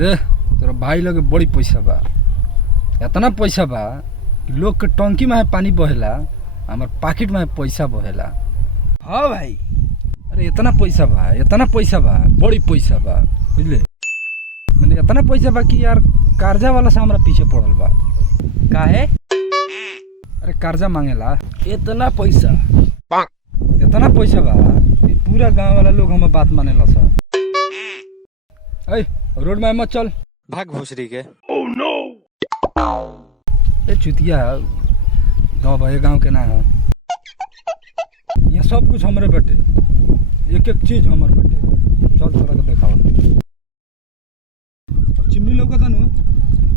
रे तोरा भाई लगे बड़ी पैसा बा, इतना पैसा बा कि लोग के टंकी में पानी बहेला, हमार पॉकेट में पैसा बहेला। हाँ भाई, अरे इतना पैसा बा, बड़ी पैसा बा, बुझले। मैंने इतना पैसा बा कि यार कर्जा वाला से हमरा पीछे पड़ल बा। काहे? अरे कर्जा मांगेला। इतना पैसा बा कि पूरा गांव वाला लोग हमें बात मानेला सा। रोड में मत चल, भाग भोसड़ी के। Oh no. ए चुतिया गाँव भाई गाँव के ना है, यहाँ सब कुछ हमरे बटे, एक एक चीज हमर बटे। चल तोरा के देखाओ। चिमनी लोग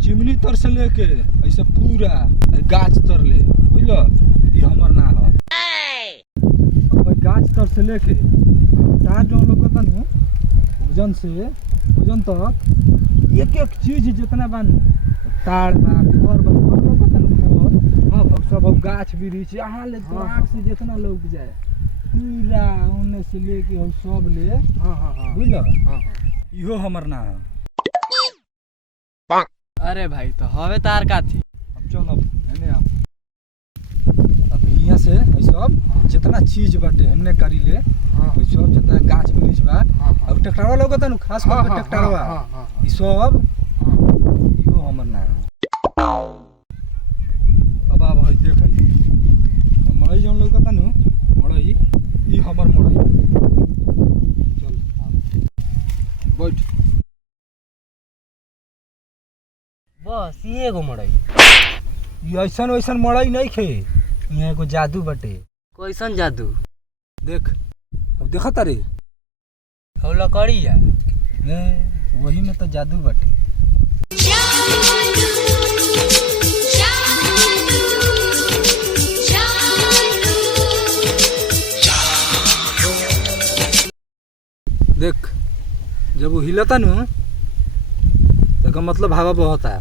चिमनी तर से लेके ऐसे पूरा गाछ तर ले, बुझलो, ये हमर ना है। अब गाछ तर से लेके तार जो लोग भोजन तक एक एक चीज जितना बन तार बा घर बा लोग सब गाछ वृक्ष यहाँ ले आँख से जितना लोग जाए पूरा उन्ने से लेके हम सब ले। बुझलो, इहो हमर ना है। अरे भाई तो हवे तार का थी। अब चल, अब एने आ। अब यहाँ से सब जितना चीज बाटे हमने करी ले, सब जितना गाछ वृक्ष बा, अब ट्रैक्टरवा लोगता नु, खास करके ट्रैक्टरवा, ई सब इहो हमर ना है। अब आ भाई देख, मड़ई जौन लोगता नु, मड़ई ई हमर मड़ई। चल बैठ। बस ये एगो मड़ई? ई ऐसन वैसन मड़ई नहीं खे, यहाँ एगो जादू बाटे। कैसन जादू? देख, अब देखा तारे हो लकड़ी या वही में तो जादू बाटे। देख, जब वो हिलता नु तो मतलब हवा बहता है,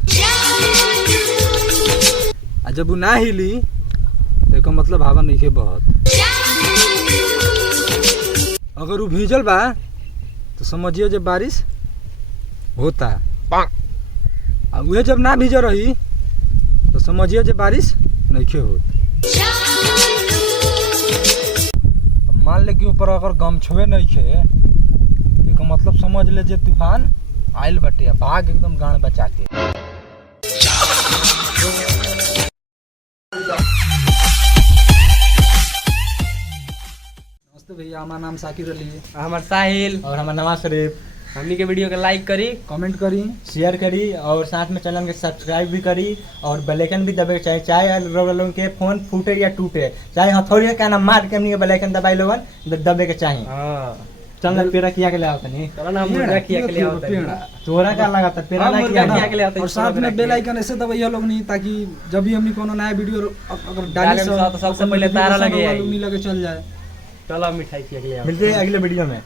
और जब वो ना हिली तो मतलब हवा नहीं बहत। अगर वो भीजल बा तो समझिए जब बारिश होता, और वह जब ना भीज रही तो समझिए जब बारिश नहीं होत। मान ले कि ऊपर अगर गमछुए नहीं खे तो मतलब समझ ले जे तूफान आयल बटे, भाग एकदम गाड़ बचा के। नमस्ते भैया, हमारा नाम साकिर अली है, हमार साहिल और हमारा नवाज शरीफ। हमनी के वीडियो के लाइक करी, कमेंट करी, शेयर करी और साथ में चैनल के सब्सक्राइब भी करी और बेल आइकन भी दबे के चाहिए। चाहे लोगों के फोन फूटे या टूटे, चाहे हथौड़ी का ना मार के हमनी बेल आइकन दबाई लोगन दबे के चाहिए। हां चल पेड़ा किया के ले आओ तनी, चलो ना मुर्गा किया के ले आओ तनी। तोरा का लगा था पेड़ा ना किया के ले आओ, और साथ में बेल आइकन ऐसे दबाइए लोग नहीं, ताकि जब भी हमनी कोनो नया वीडियो अगर डाले तो सबसे पहले तारा लगे लगे चल जाए। चलो मिठाई किया के ले आओ। मिलते हैं अगले वीडियो में।